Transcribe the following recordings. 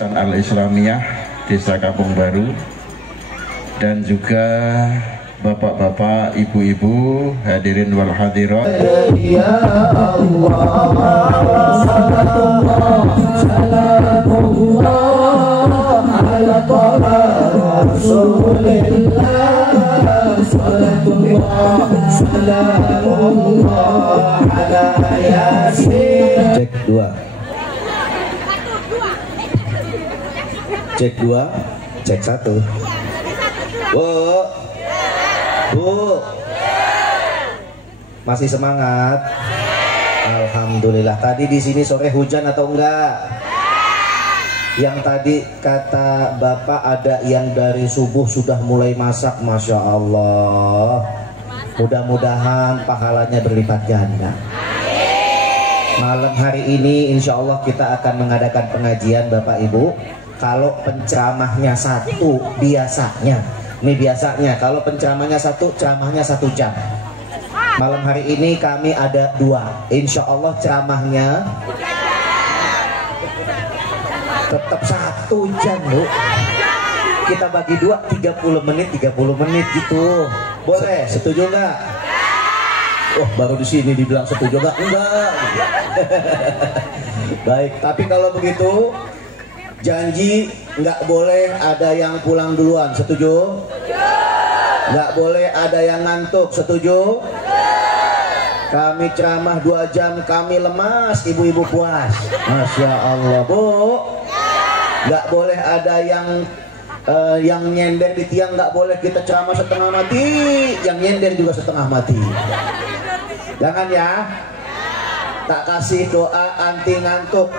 Al-Islamiyah Desa Kampung Baru, dan juga bapak-bapak, ibu-ibu, hadirin wal hadirat. Ya Allah, salatullah ala taha Rasulillah, salatullah salamullah ala yasin. Cek dua. Cek dua, cek satu. Bu, Bu, masih semangat? Alhamdulillah. Tadi di sini sore hujan atau enggak? Yang tadi kata Bapak ada yang dari subuh sudah mulai masak, Masya Allah. Mudah-mudahan pahalanya berlipat ganda. Malam hari ini insya Allah kita akan mengadakan pengajian Bapak Ibu. Kalau penceramahnya satu, biasanya kalau penceramahnya satu, ceramahnya 1 jam. Malam hari ini kami ada 2. Insya Allah ceramahnya tetap 1 jam, Bu. Kita bagi 2, 30 menit gitu. Boleh? Setuju nggak? Oh, baru di sini dibilang setuju nggak? Enggak. Baik, tapi kalau begitu janji nggak boleh ada yang pulang duluan, setuju? Nggak boleh ada yang ngantuk, setuju? Kami ceramah 2 jam, kami lemas, ibu-ibu puas. Masya Allah, Bu. Nggak boleh ada yang nyender di tiang, nggak boleh kita ceramah setengah mati, yang nyender juga setengah mati. Jangan ya. Tak kasih doa anti ngantuk.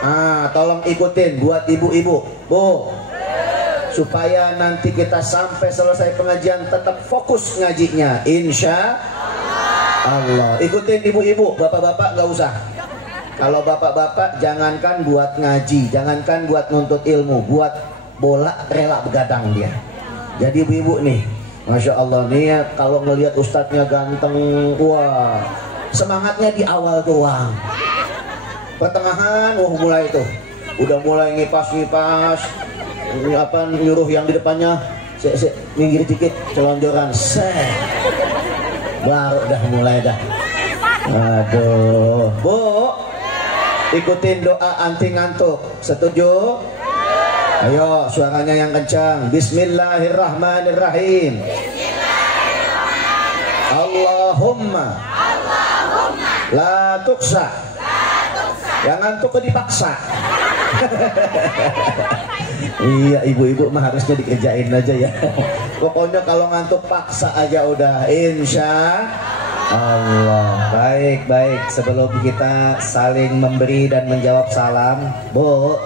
Tolong ikutin buat ibu-ibu, Bu, supaya nanti kita sampai selesai pengajian tetap fokus ngajinya, insya Allah. Ikutin ibu-ibu, bapak-bapak nggak usah. Kalau bapak-bapak jangankan buat ngaji, jangankan buat nuntut ilmu, buat bola rela begadang dia. Jadi ibu-ibu nih, Masya Allah nih ya, kalau ngelihat ustadznya ganteng, wah, semangatnya di awal doang. Pertengahan, mulai tuh, udah mulai ngipas-ngipas, nyuruh yang di depannya, minggir dikit, celonjoran, baru dah mulai dah. Aduh, Bu, ikutin doa anti ngantuk, setuju? Ayo, suaranya yang kencang. Bismillahirrahmanirrahim. Allahumma la tuksa. Yang ngantuk dipaksa. Iya, ibu-ibu mah harusnya dikerjain aja ya. Pokoknya kalau ngantuk paksa aja udah, insya Allah. Baik. Sebelum kita saling memberi dan menjawab salam, Bu,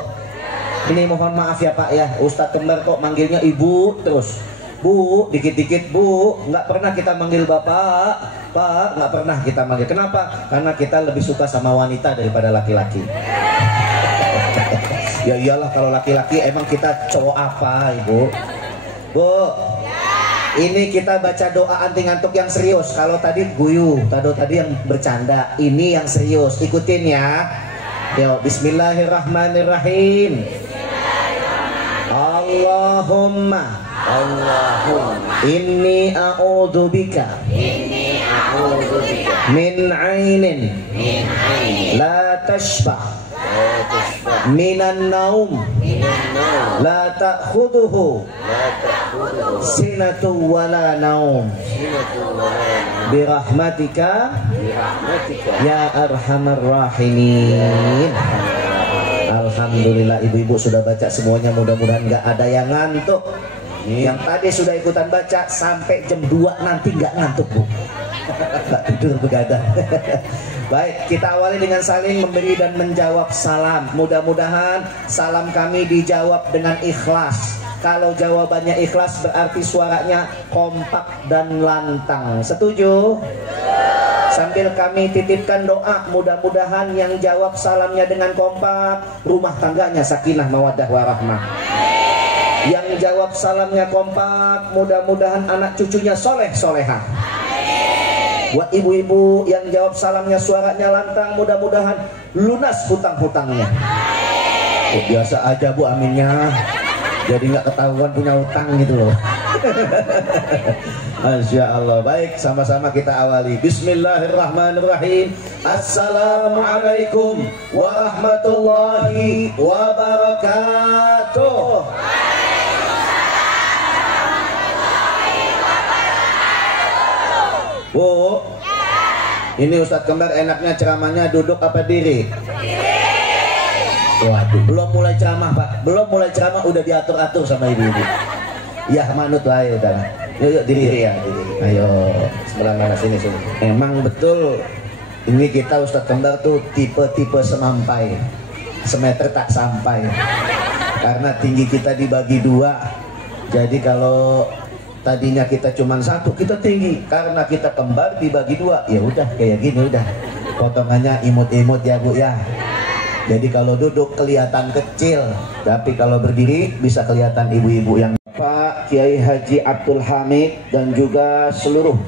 ini mohon maaf ya Pak ya, Ustadz Kembar kok manggilnya Ibu terus. Bu, dikit-dikit Bu, nggak pernah kita manggil Bapak, Pak, nggak pernah kita manggil. Kenapa? Karena kita lebih suka sama wanita daripada laki-laki. Ya iyalah, kalau laki-laki emang kita cowok apa, Ibu? Bu, ini kita baca doa anti ngantuk yang serius. Kalau tadi guyu, tadi yang bercanda, ini yang serius. Ikutin ya. Yo, Bismillahirrahmanirrahim. Allahumma inni a'udzubika min ainin la tashba minan naum la ta'khuduhu sinatu wala naum birahmatika ya arhamar rahimin. Alhamdulillah, ibu-ibu sudah baca semuanya, mudah-mudahan nggak ada yang ngantuk. Yang tadi sudah ikutan baca sampai jam 2 nanti nggak ngantuk, Bu. Nggak tidur begadang. Baik, kita awali dengan saling memberi dan menjawab salam. Mudah-mudahan salam kami dijawab dengan ikhlas. Kalau jawabannya ikhlas berarti suaranya kompak dan lantang. Setuju? Sambil kami titipkan doa, mudah-mudahan yang jawab salamnya dengan kompak, rumah tangganya sakinah mawaddah warahmah. Yang jawab salamnya kompak, mudah-mudahan anak cucunya soleh solehah. Buat ibu-ibu yang jawab salamnya suaranya lantang, mudah-mudahan lunas hutang-hutangnya. Oh, biasa aja Bu aminnya. Jadi nggak ketahuan punya utang gitu loh. Masya Allah. Baik, sama-sama kita awali. Bismillahirrahmanirrahim. Assalamualaikum warahmatullahi wabarakatuh. Bu, ini Ustadz Kembar enaknya ceramahnya duduk apa diri? Waduh, belum mulai ceramah Pak, belum mulai ceramah udah diatur-atur sama ibu-ibu. Ya manut lah ya udah. Yuk diri ya, diri. Ayo sebelah mana sini. Emang betul ini kita Ustadz Kembar tuh tipe-tipe semampai, semeter tak sampai. Karena tinggi kita dibagi dua. Jadi kalau tadinya kita cuma satu, kita tinggi. Karena kita kembar dibagi dua, ya udah kayak gini udah. Potongannya imut-imut ya Bu ya. Jadi kalau duduk kelihatan kecil, tapi kalau berdiri bisa kelihatan ibu-ibu yang Pak Kiai Haji Abdul Hamid dan juga seluruh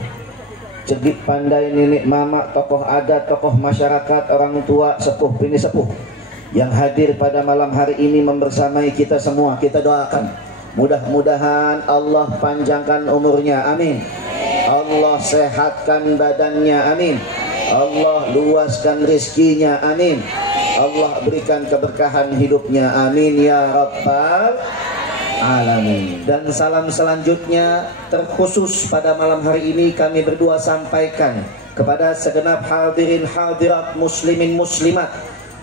cerdik pandai nenek mama, tokoh adat, tokoh masyarakat, orang tua, sepuh bini sepuh yang hadir pada malam hari ini membersamai kita semua. Kita doakan mudah-mudahan Allah panjangkan umurnya, amin. Allah sehatkan badannya, amin. Allah luaskan rizkinya, amin. Allah berikan keberkahan hidupnya, amin ya rabbal alamin. Dan salam selanjutnya terkhusus pada malam hari ini kami berdua sampaikan kepada segenap hadirin hadirat muslimin muslimat,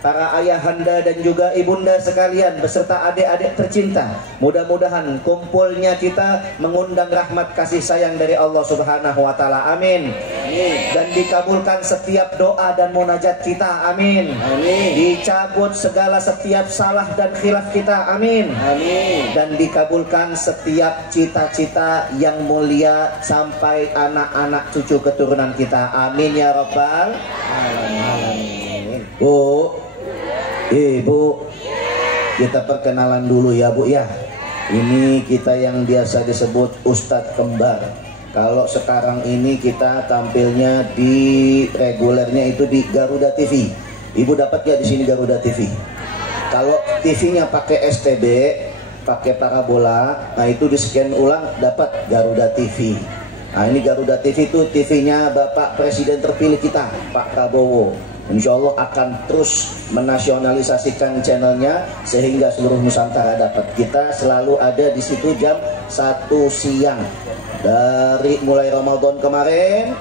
para ayahanda dan juga ibunda sekalian beserta adik-adik tercinta. Mudah-mudahan kumpulnya kita mengundang rahmat kasih sayang dari Allah Subhanahu wa taala. Amin. Dan dikabulkan setiap doa dan munajat kita. Amin. Dicabut segala setiap salah dan khilaf kita. Amin. Dan dikabulkan setiap cita-cita yang mulia sampai anak-anak cucu keturunan kita. Amin ya rabbal alamin. Bu, Ibu, kita perkenalan dulu ya Bu ya. Ini kita yang biasa disebut Ustadz Kembar. Kalau sekarang ini kita tampilnya di regulernya itu di Garuda TV. Ibu dapat ya di sini Garuda TV. Kalau TV-nya pakai STB, pakai parabola, nah itu di scan ulang dapat Garuda TV. Nah ini Garuda TV itu TV-nya Bapak Presiden terpilih kita, Pak Prabowo. Insya Allah akan terus menasionalisasikan channelnya sehingga seluruh Nusantara dapat. Kita selalu ada di situ jam 1 siang. Dari mulai Ramadan kemarin,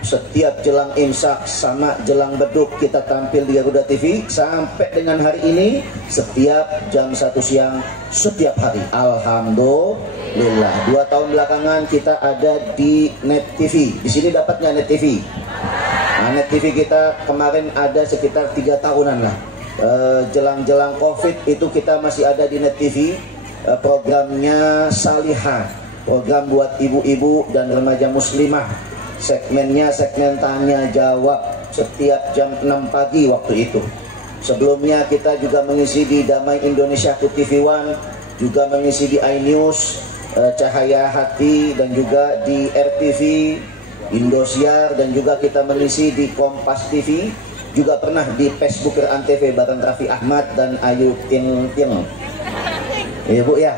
setiap jelang imsak sama jelang beduk kita tampil di Garuda TV. Sampai dengan hari ini setiap jam 1 siang setiap hari. Alhamdulillah. 2 tahun belakangan kita ada di Net TV. Di sini dapatnya Net TV. Nah, Net TV kita kemarin ada sekitar 3 tahunan lah. Jelang-jelang COVID itu kita masih ada di Net TV. Programnya Salihah, program buat ibu-ibu dan remaja muslimah. Segmennya segmen tanya jawab setiap jam 6 pagi waktu itu. Sebelumnya kita juga mengisi di Damai Indonesia TV One, juga mengisi di iNews, Cahaya Hati, dan juga di RTV, Indosiar, dan juga kita mengisi di Kompas TV, juga pernah di Facebook Antv bareng Raffi Ahmad dan Ayu Ting Ting. Ya Bu ya.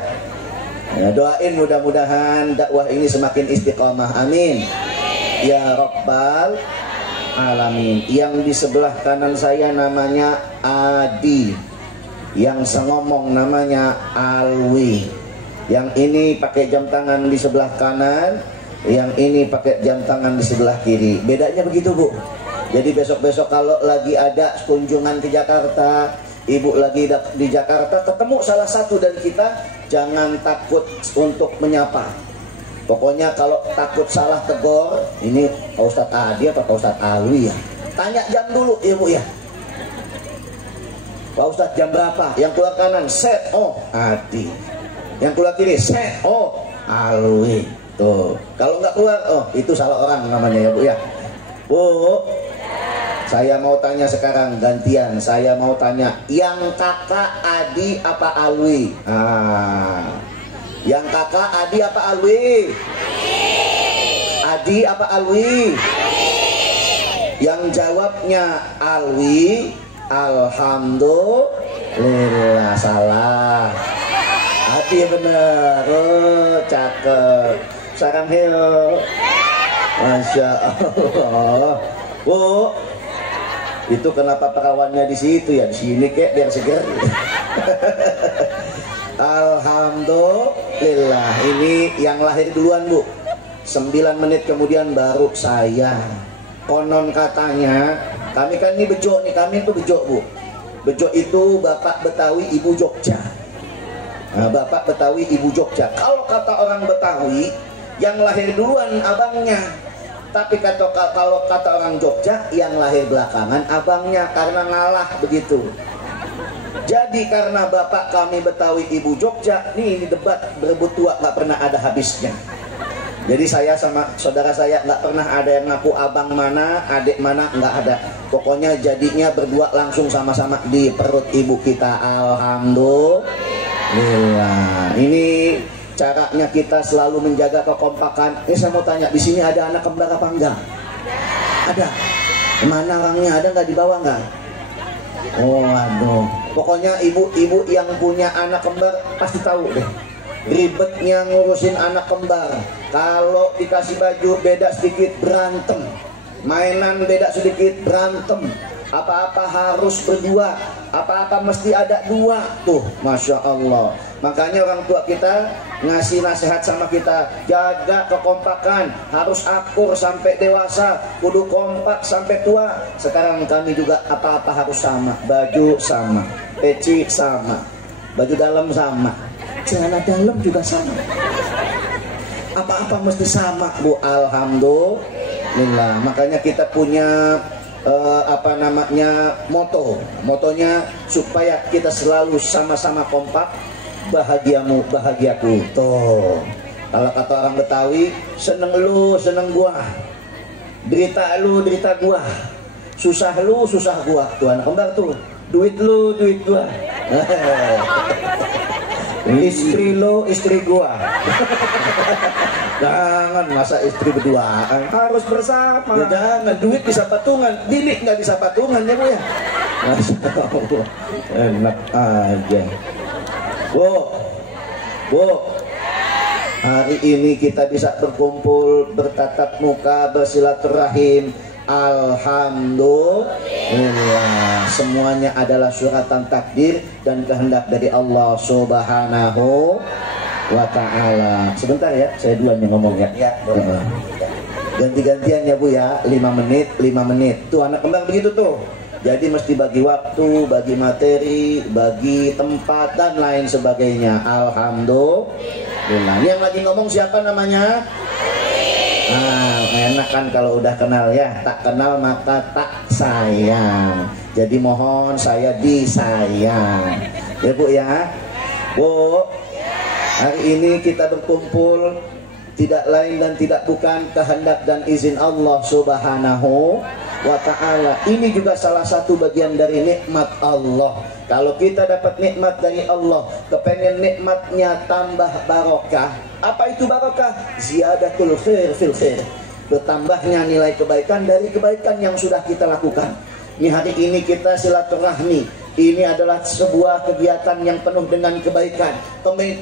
Ya, doain mudah-mudahan dakwah ini semakin istiqomah, amin ya rabbal alamin. Yang di sebelah kanan saya namanya Adi, yang sengomong namanya Alwi. Yang ini pakai jam tangan di sebelah kanan, yang ini pakai jam tangan di sebelah kiri. Bedanya begitu Bu. Jadi besok-besok kalau lagi ada kunjungan ke Jakarta, ibu lagi di Jakarta, ketemu salah satu dari kita, jangan takut untuk menyapa. Pokoknya kalau takut salah tegur, ini Pak Ustadz Adi apa Pak Ustadz Alwi ya, tanya jam dulu ibu ya. Pak Ustadz jam berapa? Yang keluar kanan set, oh Adi. Yang keluar kiri set, oh Alwi. Tuh, kalau nggak keluar, oh itu salah orang namanya ya Bu ya. Bu, saya mau tanya sekarang gantian. Saya mau tanya, yang kakak Adi apa Alwi? Yang kakak Adi apa Alwi? Adi apa Alwi? Yang jawabnya Alwi, alhamdulillah. lillah. Salah. Hati bener. Oh, cakep. Sarang heo. Masya Allah. Bu, itu kenapa perawannya di situ ya? Di sini kek biar seger. Alhamdulillah. Ini yang lahir duluan, Bu. 9 menit kemudian baru saya. Konon katanya, kami kan ini bejo nih, kami itu bejo, Bu. Bejo itu Bapak Betawi, Ibu Jogja. Nah, Bapak Betawi, Ibu Jogja. Kalau kata orang Betawi, yang lahir duluan abangnya. Tapi kalau kata orang Jogja, yang lahir belakangan abangnya, karena ngalah begitu. Jadi karena bapak kami Betawi, Ibu Jogja, ini debat berebut tua nggak pernah ada habisnya. Jadi saya sama saudara saya nggak pernah ada yang ngaku abang mana, adik mana, nggak ada. Pokoknya jadinya berdua langsung sama-sama di perut ibu kita. Alhamdulillah. Ini caranya kita selalu menjaga kekompakan. Ini saya mau tanya, di sini ada anak kembar apa enggak? Ada. Mana orangnya? Ada nggak di bawah nggak? Oh aduh. Pokoknya ibu-ibu yang punya anak kembar pasti tahu deh ribetnya ngurusin anak kembar. Kalau dikasih baju beda sedikit berantem, mainan beda sedikit berantem, apa-apa harus berdua, apa-apa mesti ada dua tuh, Masya Allah. Makanya orang tua kita ngasih nasihat sama kita, jaga kekompakan, harus akur sampai dewasa, kudu kompak sampai tua. Sekarang kami juga apa-apa harus sama, baju sama, peci sama, baju dalam sama, celana dalam juga sama, apa-apa mesti sama, Bu. Alhamdulillah. Makanya kita punya motonya supaya kita selalu sama-sama kompak. Bahagiamu bahagiaku. Tuh, kalau kata orang Betawi, seneng lu seneng gua, derita lu derita gua, susah lu susah gua. Tuh anak kembar tuh, duit lu duit gua, istri lu istri gua. Jangan masa istri berdua, harus bersama. Ya, jangan, duit bisa patungan, bini nggak bisa patungan ya, Bu ya. Masya Allah, enak aja. Bu, hari ini kita bisa berkumpul, bertatap muka, bersilaturahim. Alhamdulillah. Semuanya adalah suratan takdir dan kehendak dari Allah Subhanahu wa ta'ala. Sebentar ya, saya duluan yang ngomong ya. Ganti-gantian ya, Bu ya, 5 menit 5 menit. Tuh anak kembang begitu tuh. Jadi mesti bagi waktu, bagi materi, bagi tempat dan lain sebagainya. Alhamdulillah. Yang lagi ngomong siapa namanya? Nah, enak kan kalau udah kenal ya. Tak kenal maka tak sayang. Jadi mohon saya disayang. Ya Bu ya. Bu, hari ini kita berkumpul tidak lain dan tidak bukan kehendak dan izin Allah Subhanahu wa ta'ala. Ini juga salah satu bagian dari nikmat Allah. Kalau kita dapat nikmat dari Allah, kepengen nikmatnya tambah barokah. Apa itu barokah? Ziyadatul khair fil khair, bertambahnya nilai kebaikan dari kebaikan yang sudah kita lakukan. Ini hari ini kita silaturahmi, ini adalah sebuah kegiatan yang penuh dengan kebaikan.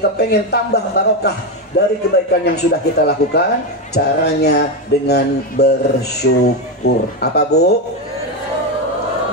Kepengen tambah barokah dari kebaikan yang sudah kita lakukan. Caranya dengan bersyukur. Apa Bu?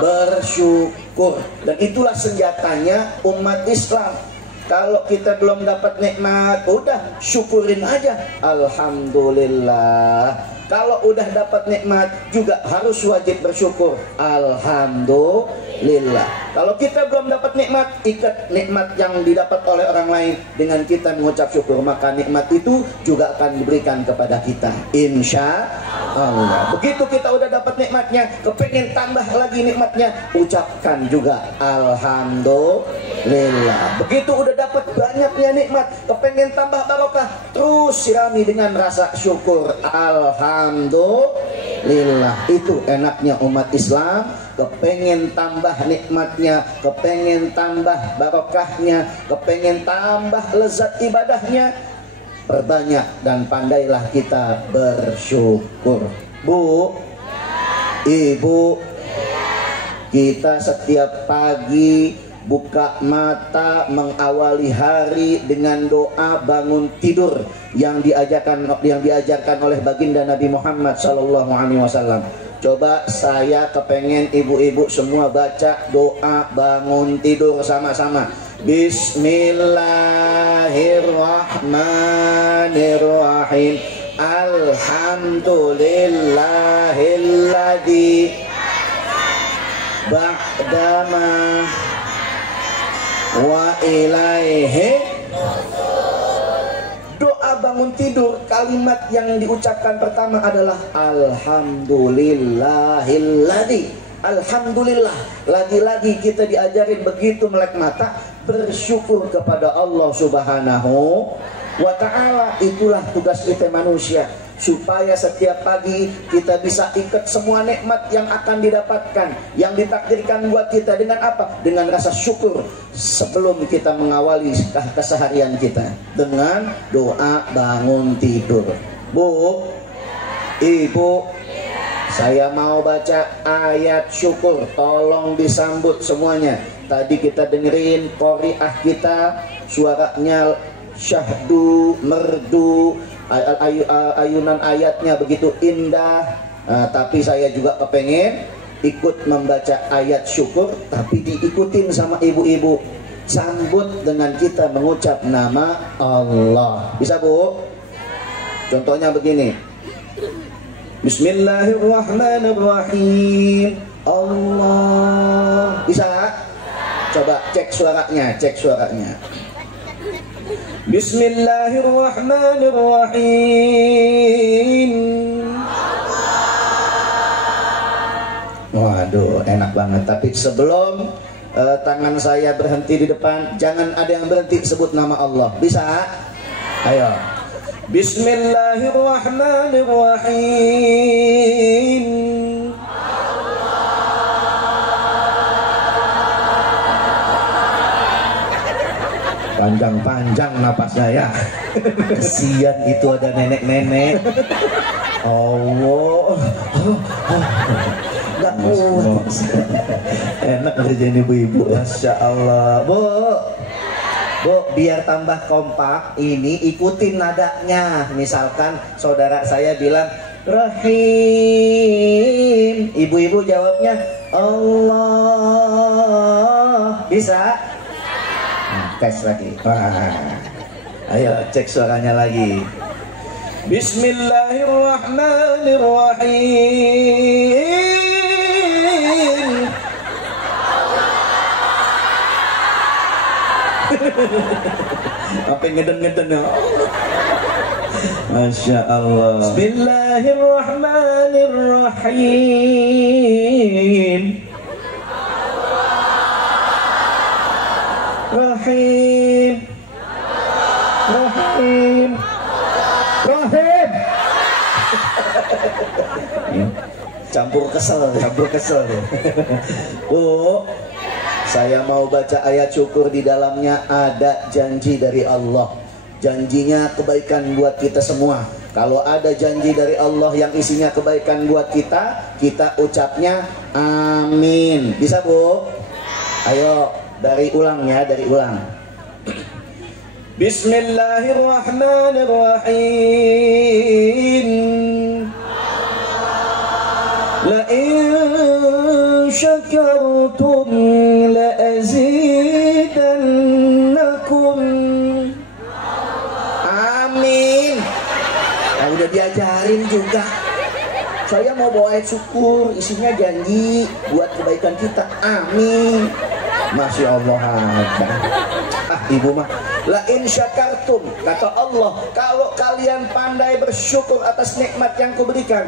Bersyukur. Dan itulah senjatanya umat Islam. Kalau kita belum dapat nikmat, udah syukurin aja. Alhamdulillah. Kalau udah dapat nikmat juga harus wajib bersyukur. Alhamdulillah. Kalau kita belum dapat nikmat, ikat nikmat yang didapat oleh orang lain dengan kita mengucap syukur, maka nikmat itu juga akan diberikan kepada kita, insya Allah. Begitu kita udah dapat nikmatnya, kepengen tambah lagi nikmatnya, ucapkan juga Alhamdulillah. Begitu udah dapat banyaknya nikmat, kepengen tambah barokah, terus sirami dengan rasa syukur. Alhamdulillah. Itu enaknya umat Islam. Kepengen tambah nikmatnya, kepengen tambah barokahnya, kepengen tambah lezat ibadahnya, perbanyak dan pandailah kita bersyukur. Bu, Ibu, kita setiap pagi buka mata, mengawali hari dengan doa bangun tidur yang diajarkan oleh baginda Nabi Muhammad sallallahu alaihi wasallam. Coba saya kepengen ibu-ibu semua baca doa bangun tidur sama-sama. Bismillahirrahmanirrahim. Alhamdulillahilladzi ba'dama wa ilaihi. Doa bangun tidur, kalimat yang diucapkan pertama adalah Alhamdulillahilladzi. Alhamdulillah, lagi-lagi kita diajarin begitu melek mata bersyukur kepada Allah Subhanahu wa ta'ala. Itulah tugas kita manusia, supaya setiap pagi kita bisa ikat semua nikmat yang akan didapatkan, yang ditakdirkan buat kita. Dengan apa? Dengan rasa syukur sebelum kita mengawali keseharian kita dengan doa bangun tidur. Bu, ibu, saya mau baca ayat syukur, tolong disambut semuanya. Tadi kita dengerin qori'ah kita, suaranya syahdu, merdu, ayunan ayatnya begitu indah. Tapi saya juga kepengen ikut membaca ayat syukur, tapi diikutin sama ibu-ibu. Sambut dengan kita mengucap nama Allah. Bisa Bu? Contohnya begini, Bismillahirrahmanirrahim. Allah. Bisa? Coba cek suaranya, cek suaranya. Bismillahirrahmanirrahim. Waduh, enak banget. Tapi sebelum tangan saya berhenti di depan, jangan ada yang berhenti sebut nama Allah. Bisa? Ayo. Bismillahirrahmanirrahim. Panjang-panjang napasnya ya. Kesian itu ada nenek-nenek. Allah. Gak kuat. Enak kerjaan ibu-ibu. Masya Allah. Bu, biar tambah kompak, ini ikutin nadanya. Misalkan saudara saya bilang Rahim, ibu-ibu jawabnya Allah. Bisa? Tes lagi. Ayo cek suaranya lagi. Bismillahirrahmanirrahim. Apa ngeden-ngeden ya? Masya Allah. Bismillahirrahmanirrahim. Rahim. Rahim. Rahim. Campur kesel. Bu, saya mau baca ayat syukur. Di dalamnya ada janji dari Allah. Janjinya kebaikan buat kita semua. Kalau ada janji dari Allah yang isinya kebaikan buat kita, kita ucapnya amin. Bisa Bu? Ayo, dari ulang ya, dari ulang. Bismillahirrahmanirrahim. La in syakartum la azidannakum. Amin. Nah, udah diajarin juga. Saya mau bawa ayat syukur, isinya janji buat kebaikan kita. Amin. Masya Allah. Ibu mah la in syakartum, kata Allah, kalau kalian pandai bersyukur atas nikmat yang kuberikan,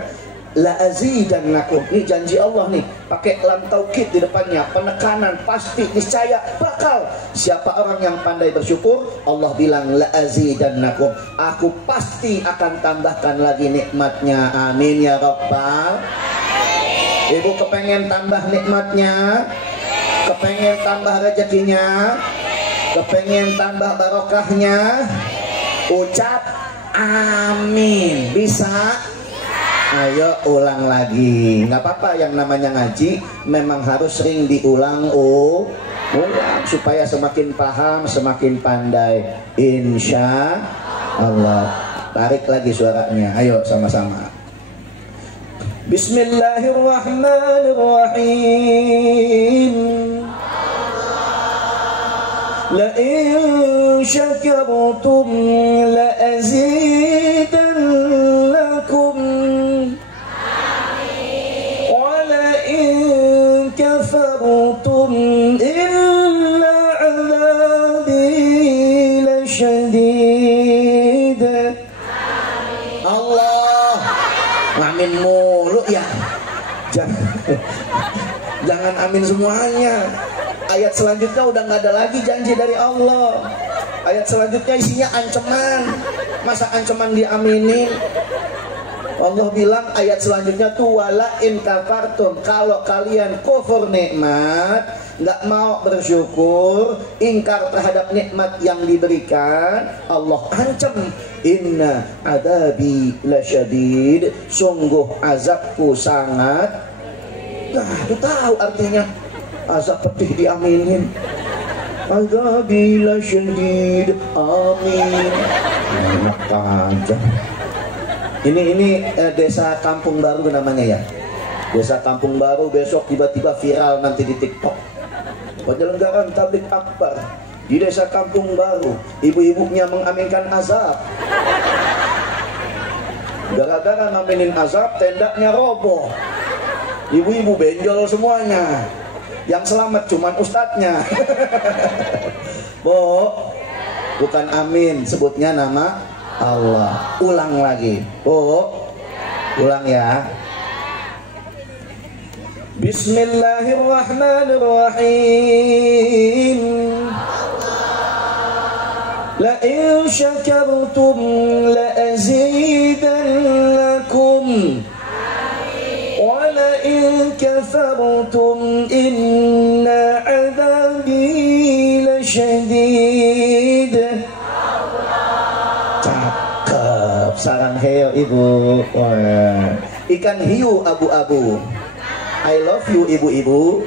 la azidannakum. Ini janji Allah nih, pakai lam taukid di depannya, penekanan, pasti, niscaya, bakal. Siapa orang yang pandai bersyukur, Allah bilang la azidannakum, aku pasti akan tambahkan lagi nikmatnya. Amin ya Rabbal. Ibu kepengen tambah nikmatnya, kepengen tambah rezekinya, kepengen tambah barokahnya, ucap amin. Bisa? Ayo ulang lagi. Nggak apa-apa, yang namanya ngaji memang harus sering diulang. Ulang supaya semakin paham, semakin pandai. Insya Allah. Tarik lagi suaranya. Ayo sama-sama. Bismillahirrahmanirrahim. La in syakartum la azidannakum wa la in kafartum inna adzabi lasyadid. Allah, amin mulu ya. Jangan amin semuanya. Ayat selanjutnya udah nggak ada lagi janji dari Allah. Ayat selanjutnya isinya ancaman. Masa ancaman diaminin? Allah bilang ayat selanjutnya tuh wala in kafartum, kalau kalian kufur nikmat, nggak mau bersyukur, ingkar terhadap nikmat yang diberikan, Allah ancam, inna adabi lasyadid, sungguh azabku sangat. Nah, itu tahu artinya. Azab pedih diaminin. Adabi lasyadid, amin. Enak aja. Ini desa Kampung Baru namanya ya. Desa Kampung Baru besok tiba-tiba viral nanti di TikTok. Penyelenggaraan tabligh akbar di desa Kampung Baru, ibu-ibunya mengaminkan azab. Gara-gara ngaminin azab, tendanya roboh. Ibu-ibu benjol semuanya. Yang selamat cuman ustadznya. Bu, bukan amin, sebutnya nama Allah. Ulang lagi. Bu, ulang ya. Bismillahirrahmanirrahim. La in syakartum la azidannakum wa la in kafartum inna adzabi lasyadid. Cakep, sarang heo ibu. Wah. Ikan hiu abu-abu. I love you ibu-ibu.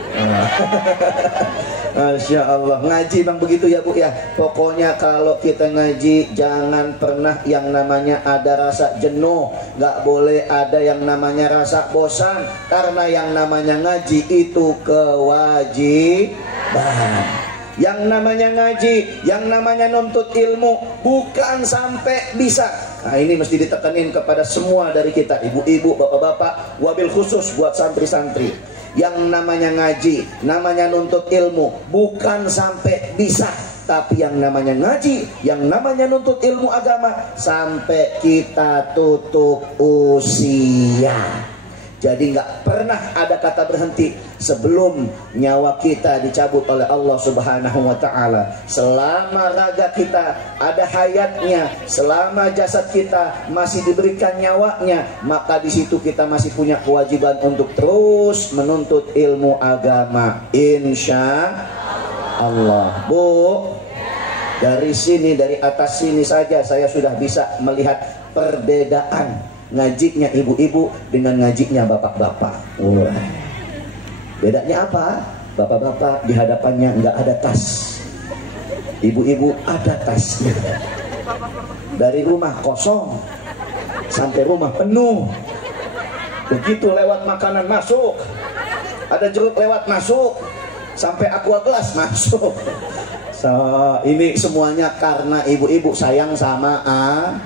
Masya Allah. Ngaji bang begitu ya bu ya. Pokoknya kalau kita ngaji jangan pernah yang namanya ada rasa jenuh. Gak boleh ada yang namanya rasa bosan. Karena yang namanya ngaji itu kewajiban. Yang namanya ngaji, yang namanya nuntut ilmu bukan sampai bisa. Nah ini mesti ditekanin kepada semua dari kita, ibu-ibu, bapak-bapak, wabil khusus buat santri-santri. Yang namanya ngaji, namanya nuntut ilmu bukan sampai bisa, tapi yang namanya ngaji, yang namanya nuntut ilmu agama sampai kita tutup usia. Jadi nggak pernah ada kata berhenti sebelum nyawa kita dicabut oleh Allah Subhanahu wa Ta'ala. Selama raga kita ada hayatnya, selama jasad kita masih diberikan nyawanya, maka di situ kita masih punya kewajiban untuk terus menuntut ilmu agama. Insya Allah. Bu, dari sini, dari atas sini saja saya sudah bisa melihat perbedaan ngajinya ibu-ibu dengan ngajinya bapak-bapak. Bedanya apa? Bapak-bapak di hadapannya nggak ada tas, ibu-ibu ada tasnya. Dari rumah kosong sampai rumah penuh. Begitu lewat makanan masuk, ada jeruk lewat masuk, sampai aqua gelas masuk. So, ini semuanya karena ibu-ibu sayang sama anak.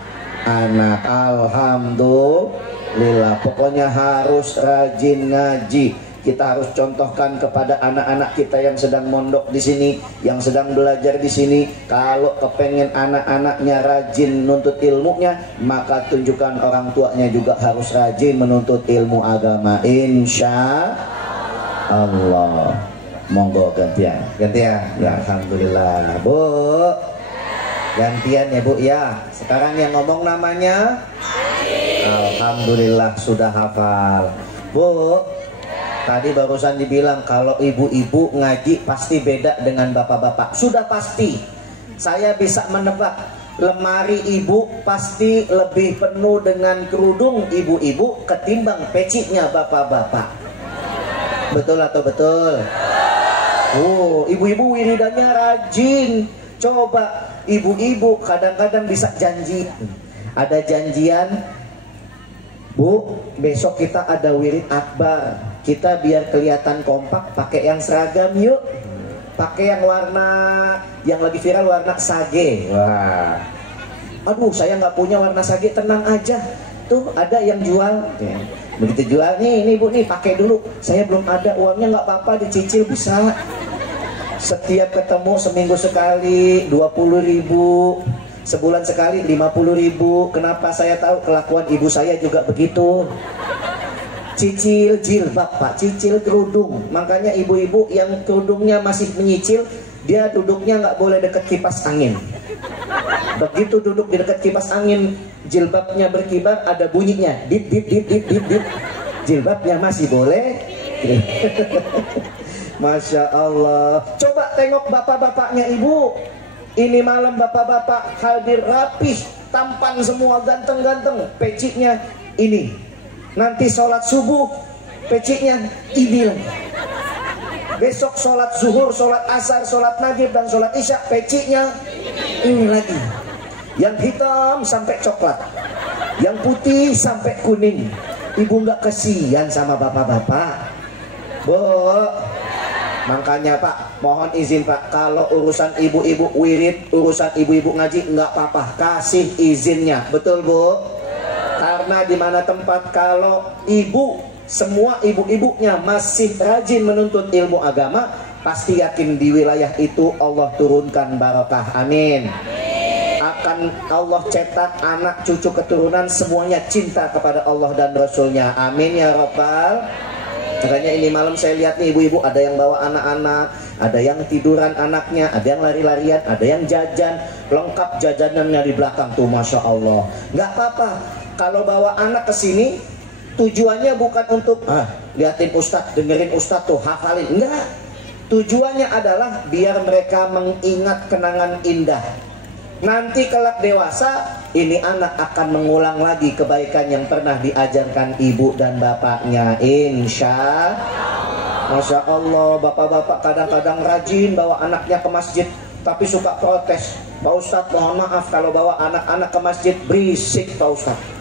Alhamdulillah. Pokoknya harus rajin ngaji. Kita harus contohkan kepada anak-anak kita yang sedang mondok di sini, yang sedang belajar di sini. Kalau kepengen anak-anaknya rajin menuntut ilmunya, maka tunjukkan orang tuanya juga harus rajin menuntut ilmu agama. Insya Allah. Monggo gantian. Gantian. Ya, alhamdulillah. Bu, gantian ya bu ya. Sekarang yang ngomong namanya alhamdulillah sudah hafal. Bu, tadi barusan dibilang kalau ibu-ibu ngaji pasti beda dengan bapak-bapak. Sudah pasti. Saya bisa menebak, lemari ibu pasti lebih penuh dengan kerudung ibu-ibu ketimbang pecinya bapak-bapak. Betul atau betul? Oh, ibu-ibu wiridannya rajin. Coba ibu-ibu kadang-kadang bisa janji. Ada janjian, Bu, besok kita ada wirid akbar. Kita biar kelihatan kompak pakai yang seragam yuk. Pakai yang warna, yang lagi viral warna sage. Wah. Aduh, saya nggak punya warna sage, tenang aja. Tuh ada yang jual. Begitu jual, nih Bu, nih pakai dulu. Saya belum ada uangnya, nggak apa-apa, dicicil bisa. Setiap ketemu seminggu sekali 20.000, sebulan sekali 50.000. Kenapa saya tahu? Kelakuan ibu saya juga begitu. Cicil jilbab Pak, cicil kerudung. Makanya ibu-ibu yang kerudungnya masih menyicil, dia duduknya nggak boleh deket kipas angin. Begitu duduk di dekat kipas angin, jilbabnya berkibar, ada bunyinya, dip dip dip dip dip dip. Jilbabnya masih boleh. Masya Allah. Coba tengok bapak-bapaknya ibu. Ini malam bapak-bapak hadir rapih, tampan semua, ganteng-ganteng. Pecinya ini. Nanti sholat subuh, pecinya ini lagi. Besok sholat zuhur, sholat asar, sholat maghrib, dan sholat isya, pecinya ini lagi. Yang hitam sampai coklat, yang putih sampai kuning. Ibu nggak kesian sama bapak-bapak? Bu, makanya Pak, mohon izin Pak, kalau urusan ibu-ibu wirid, urusan ibu-ibu ngaji, nggak apa-apa, kasih izinnya, betul Bu? Karena di mana tempat kalau ibu, semua ibu-ibunya masih rajin menuntut ilmu agama, pasti yakin di wilayah itu Allah turunkan barokah, amin. Akan Allah cetak anak cucu keturunan semuanya cinta kepada Allah dan Rasulnya, amin ya Rabbal. Makanya ini malam saya lihat nih ibu-ibu, ada yang bawa anak-anak, ada yang tiduran anaknya, ada yang lari-larian, ada yang jajan, lengkap jajanannya di belakang tuh, Masya Allah. Nggak apa-apa, kalau bawa anak ke sini, tujuannya bukan untuk liatin Ustadz, dengerin Ustadz tuh, hafalin, enggak. Tujuannya adalah biar mereka mengingat kenangan indah. Nanti kelak dewasa, ini anak akan mengulang lagi kebaikan yang pernah diajarkan ibu dan bapaknya, insya Allah. Masya Allah, bapak-bapak kadang-kadang rajin bawa anaknya ke masjid, tapi suka protes. Pak Ustadz, mohon maaf kalau bawa anak-anak ke masjid berisik Pak Ustadz.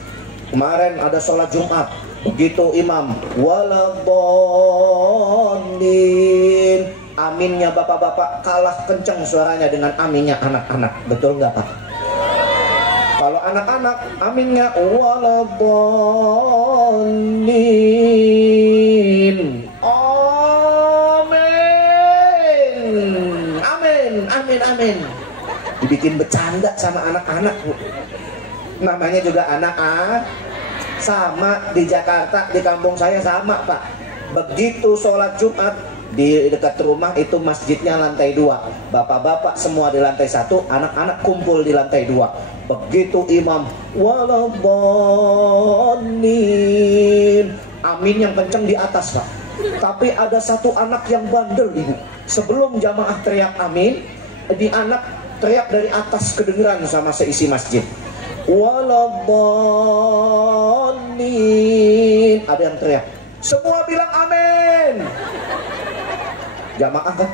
Kemarin ada sholat Jumat, begitu imam waladhdallin, aminnya bapak-bapak kalah kenceng suaranya dengan aminnya anak-anak, betul nggak Pak? Kalau anak-anak aminnya waladhdallin, amin, amin, amin, amin. Dibikin bercanda sama anak-anak, namanya juga anak sama di Jakarta, di kampung saya sama Pak. Begitu sholat Jumat di dekat rumah itu masjidnya lantai 2, bapak-bapak semua di lantai 1, anak-anak kumpul di lantai 2. Begitu imam waladhdallin, amin yang kenceng di atas Pak. Tapi ada satu anak yang bandel ibu, sebelum jamaah teriak amin, di anak teriak dari atas kedengeran sama seisi masjid, waladhdallin. Ada yang teriak, semua bilang amin. Jamaah kan,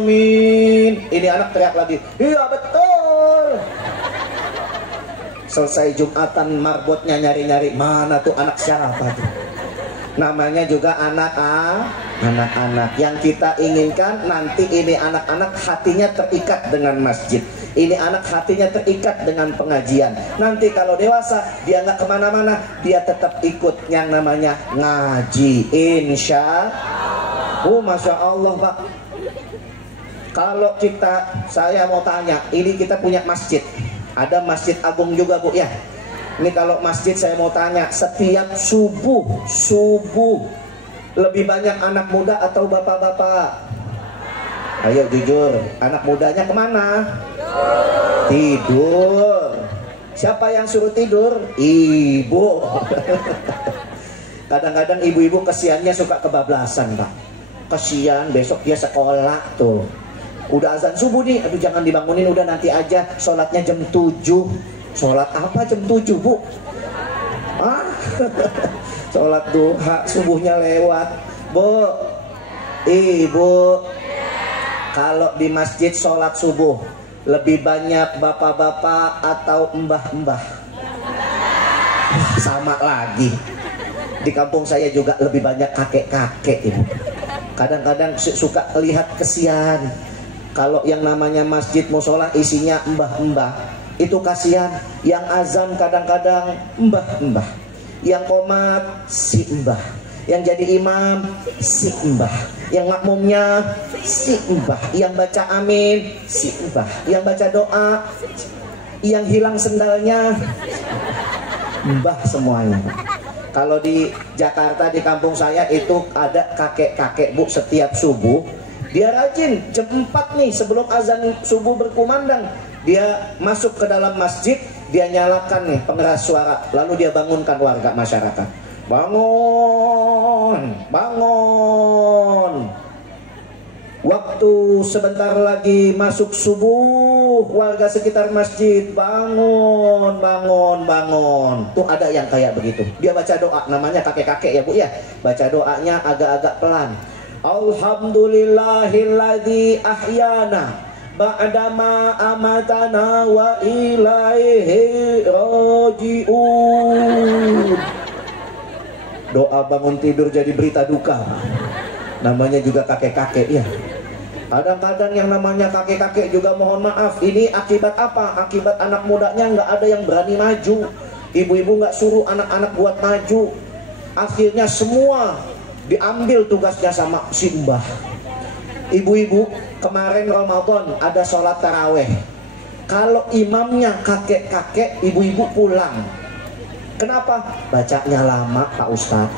amin. Ini anak teriak lagi, iya betul. Selesai Jumatan, marbotnya nyari-nyari, mana tuh anak siapa tuh? Namanya juga anak-anak. Yang kita inginkan nanti ini anak-anak hatinya terikat dengan masjid, ini anak hatinya terikat dengan pengajian. Nanti kalau dewasa dia nggak kemana-mana, dia tetap ikut yang namanya ngaji, insya Allah. Masya Allah Pak. Kalau saya mau tanya, ini kita punya masjid, ada Masjid Agung juga Bu ya. Ini kalau masjid saya mau tanya, setiap subuh lebih banyak anak muda atau bapak-bapak? Ayo jujur, anak mudanya kemana? Tidur. Siapa yang suruh tidur? Ibu. Kadang-kadang ibu-ibu kesiannya suka kebablasan Pak. Kesian, besok dia sekolah tuh. Udah azan subuh nih, aduh jangan dibangunin, udah nanti aja, sholatnya jam 7. Sholat apa jam 7 Bu? Sholat duha, subuhnya lewat Bu. Ibu, kalau di masjid sholat subuh lebih banyak bapak-bapak atau mbah-mbah? Sama lagi. Di kampung saya juga lebih banyak kakek-kakek, Ibu. Kadang-kadang suka lihat kesian kalau yang namanya masjid musola isinya mbah-mbah, itu kasihan. Yang azan kadang-kadang mbah-mbah, yang qomat si mbah, yang jadi imam si mbah, yang makmumnya si mbah, yang baca amin si mbah, yang baca doa, yang hilang sendalnya mbah semuanya. Kalau di Jakarta, di kampung saya itu ada kakek-kakek, Bu, setiap subuh dia rajin jam 4 nih sebelum azan subuh berkumandang, dia masuk ke dalam masjid, dia nyalakan nih pengeras suara, lalu dia bangunkan warga masyarakat. Bangun, bangun. Waktu sebentar lagi masuk subuh, warga sekitar masjid bangun, bangun, bangun. Tuh ada yang kayak begitu. Dia baca doa, namanya kakek-kakek ya, Bu ya. Baca doanya agak-agak pelan. Alhamdulillahilladzi ahyana ba'dama amatana wa ilaihi raji'un. Doa bangun tidur jadi berita duka. Namanya juga kakek-kakek ya. Kadang-kadang yang namanya kakek-kakek juga mohon maaf, ini akibat apa? Akibat anak mudanya nggak ada yang berani maju. Ibu-ibu nggak suruh anak-anak buat maju. Akhirnya semua diambil tugasnya sama si mbah. Ibu-ibu, kemarin Ramadan ada sholat taraweh. Kalau imamnya kakek-kakek, ibu-ibu pulang. Kenapa? Bacanya lama, Pak Ustadz.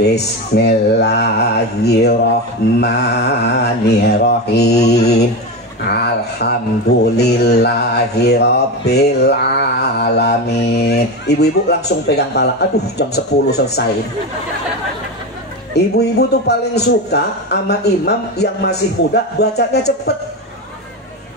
Bismillahirrahmanirrahim. Alhamdulillahirabbil alamin. Ibu-ibu langsung pegang pala. Aduh, jam 10 selesai. Ibu-ibu tuh paling suka sama imam yang masih muda bacanya cepet.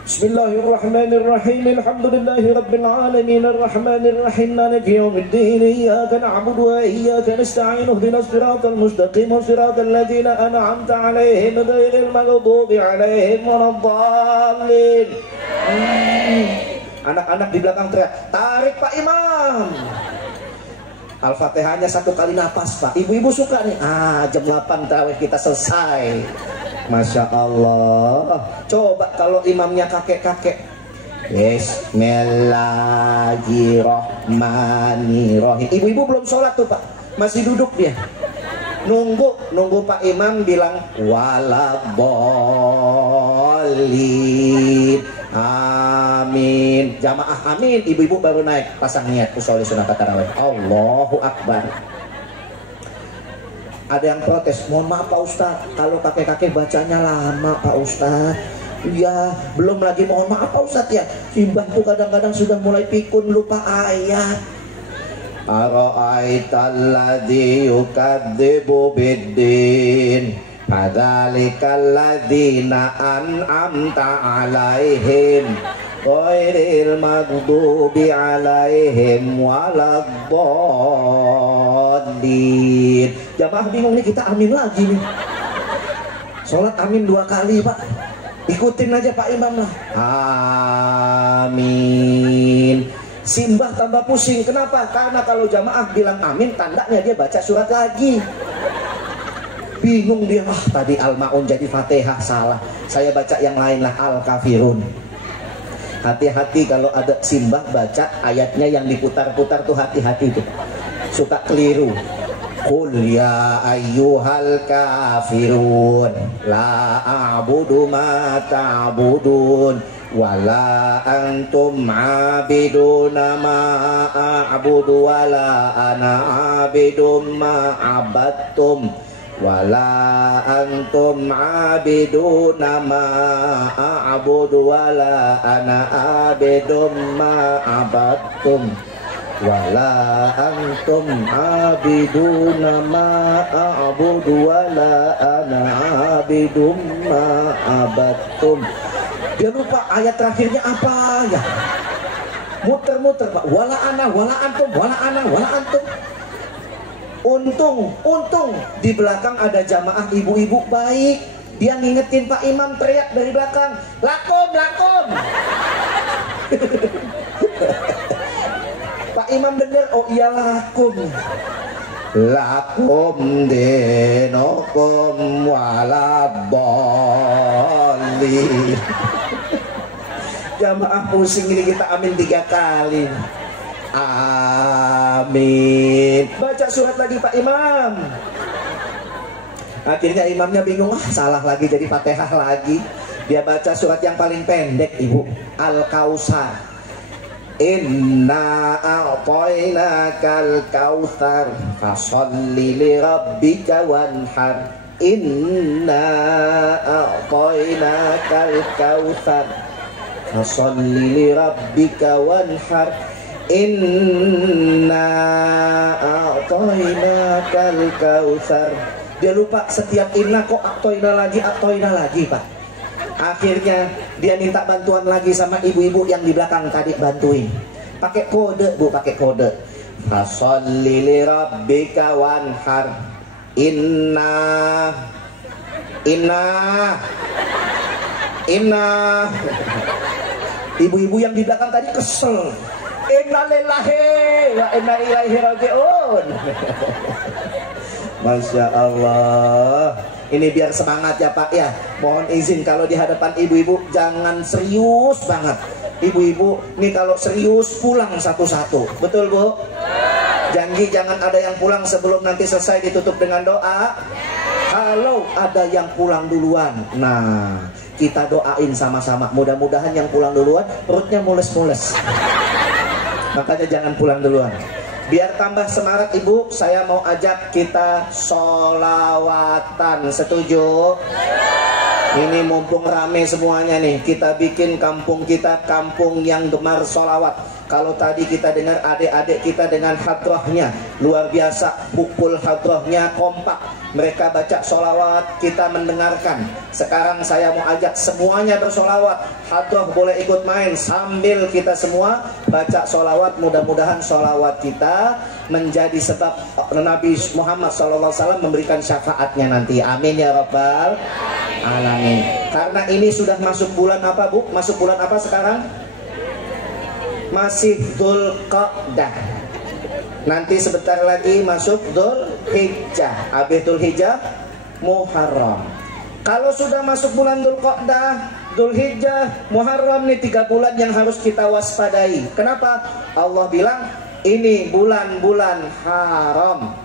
Bismillahirrahmanirrahim. Alhamdulillahirabbil alamin arrahmanir rahim maliki yaumiddin iyyaka na'budu wa iyyaka nasta'in ihdinas siratal mustaqim siratal ladzina an'amta 'alaihim ghairil maghdubi 'alaihim waladdallin. Anak-anak di belakang teriak, "Tarik Pak Imam." Al-Fatihahnya 1 kali napas, Pak. Ibu-ibu suka nih. Jam 8 tarawih kita selesai. Masya Allah. Coba kalau imamnya kakek-kakek. Bismillahirrahmanirrahim. Ibu-ibu belum sholat tuh, Pak. Masih duduk dia. Nunggu Pak Imam bilang waladdallin. Amin. Jamaah amin. Ibu-ibu baru naik pasang niat usolli sunat tarawih. Allahu Akbar. Ada yang protes, mohon maaf Pak Ustadz, kalau kakek-kakek bacanya lama Pak Ustadz. Iya, belum lagi mohon maaf Pak Ustadz ya, simbah tuh kadang-kadang sudah mulai pikun lupa ayat. Ara'aital ladzi yukadzibu biddin fadzalikal ladzina an'amta 'alaihim ghairil maghdubi 'alaihim waladdallin. Jamaah bingung nih, kita amin lagi nih. Sholat amin 2 kali, Pak. Ikutin aja Pak Imam lah. Amin. Simbah tambah pusing. Kenapa? Karena kalau jamaah bilang amin, tandanya dia baca surat lagi. Bingung dia, tadi Al-Ma'un jadi Fatihah salah. Saya baca yang lain lah, Al-Kafirun. Hati-hati kalau ada simbah baca ayatnya yang diputar-putar tuh, hati-hati tuh. Suka keliru. Qul ya ayyuhal kafirun la a'budu ma ta'budun wala antum 'abiduna ma a'budu wala ana 'abidum ma 'abadtum wala antum 'abiduna ma a'budu wala ana 'abidum ma 'abadtum wala antum 'abiduna ma a'budu wala ana 'abidum ma 'abadtum. Dia lupa ayat terakhirnya apa ya. Muter-muter Pak. Wala ana, wala antum, wala ana, wala antum. Untung di belakang ada jamaah ibu-ibu baik. Dia ngingetin Pak Imam, teriak dari belakang, lakom. Pak Imam dengar, oh iya lakum dinokum walaboli. Jamaah pusing ini, kita amin 3 kali. Amin. Baca surat lagi Pak Imam. Akhirnya imamnya bingung, salah lagi, jadi Fatihah lagi. Dia baca surat yang paling pendek, Ibu, Al-Kautsar. Inna a'tainakal kautsar fasholli li rabbika wanhar. Inna a'tainakal kautsar fasholli li rabbika wanhar. Inna a'tainakal kautsar. Dia lupa setiap inna kok a'toina lagi Pak. Akhirnya dia minta bantuan lagi sama ibu-ibu yang di belakang tadi bantuin. Pakai kode Bu, pakai kode. Fasholli li rabbika wanhar. Inna. Ibu-ibu yang di belakang tadi kesel. Inna lillahi wa inna ilaihi raji'un. Masya Allah. Ini biar semangat ya Pak ya. Mohon izin kalau di hadapan ibu-ibu jangan serius banget. Ibu-ibu nih kalau serius pulang satu-satu. Betul Bu? Janji jangan ada yang pulang sebelum nanti selesai ditutup dengan doa. Kalau ada yang pulang duluan, nah kita doain sama-sama. Mudah-mudahan yang pulang duluan perutnya mules-mules. Makanya jangan pulang duluan. Biar tambah semangat Ibu, saya mau ajak kita sholawatan. Setuju? Ini mumpung rame semuanya nih, kita bikin kampung kita kampung yang gemar sholawat. Kalau tadi kita dengar adik-adik kita dengan hadrohnya luar biasa, pukul hadrohnya kompak, mereka baca sholawat, kita mendengarkan. Sekarang saya mau ajak semuanya bersolawat. Hadroh boleh ikut main sambil kita semua baca sholawat. Mudah-mudahan sholawat kita menjadi sebab Nabi Muhammad SAW memberikan syafaatnya nanti. Amin ya rabbal alamin. Karena ini sudah masuk bulan apa Bu? Masuk bulan apa sekarang? Masih Dzulqa'dah. Nanti sebentar lagi masuk Dzulhijjah. Habis Dzulhijjah Muharram. Kalau sudah masuk bulan Dzulqa'dah, Dzulhijjah, Muharram, nih 3 bulan yang harus kita waspadai. Kenapa? Allah bilang ini bulan-bulan haram.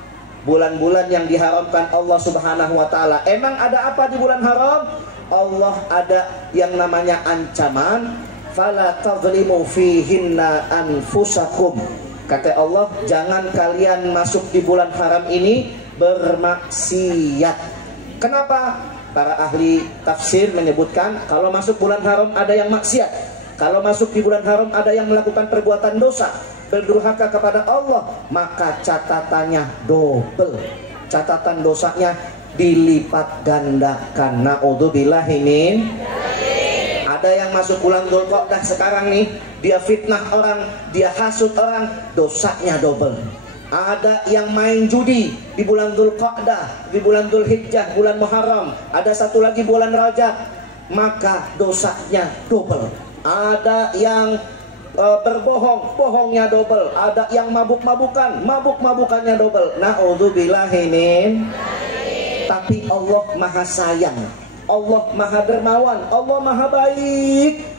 Bulan-bulan yang diharamkan Allah Subhanahu wa taala. Emang ada apa di bulan haram? Allah ada yang namanya ancaman, fala tadhlimu fihinna anfusakum. Kata Allah, jangan kalian masuk di bulan haram ini bermaksiat. Kenapa? Para ahli tafsir menyebutkan kalau masuk bulan haram ada yang maksiat. Kalau masuk di bulan haram ada yang melakukan perbuatan dosa, berdurhaka kepada Allah, maka catatannya double. Catatan dosanya dilipat gandakan. Na'udzubillahi min. Ada yang masuk bulan Dzulqa'dah sekarang nih, dia fitnah orang, dia hasut orang, dosanya double. Ada yang main judi di bulan Dzulqa'dah, di bulan Dzulhijjah, bulan Muharram, ada satu lagi bulan Rajab, maka dosanya double. Ada yang berbohong, bohongnya double. Ada yang mabuk-mabukan, mabuk-mabukannya double. Na'udzubillahi min. Tapi Allah Maha Sayang, Allah Maha Dermawan, Allah Maha Baik.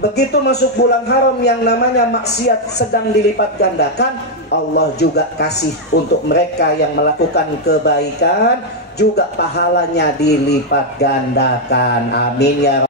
Begitu masuk bulan haram yang namanya maksiat sedang dilipat gandakan, Allah juga kasih untuk mereka yang melakukan kebaikan, juga pahalanya dilipat gandakan. Amin ya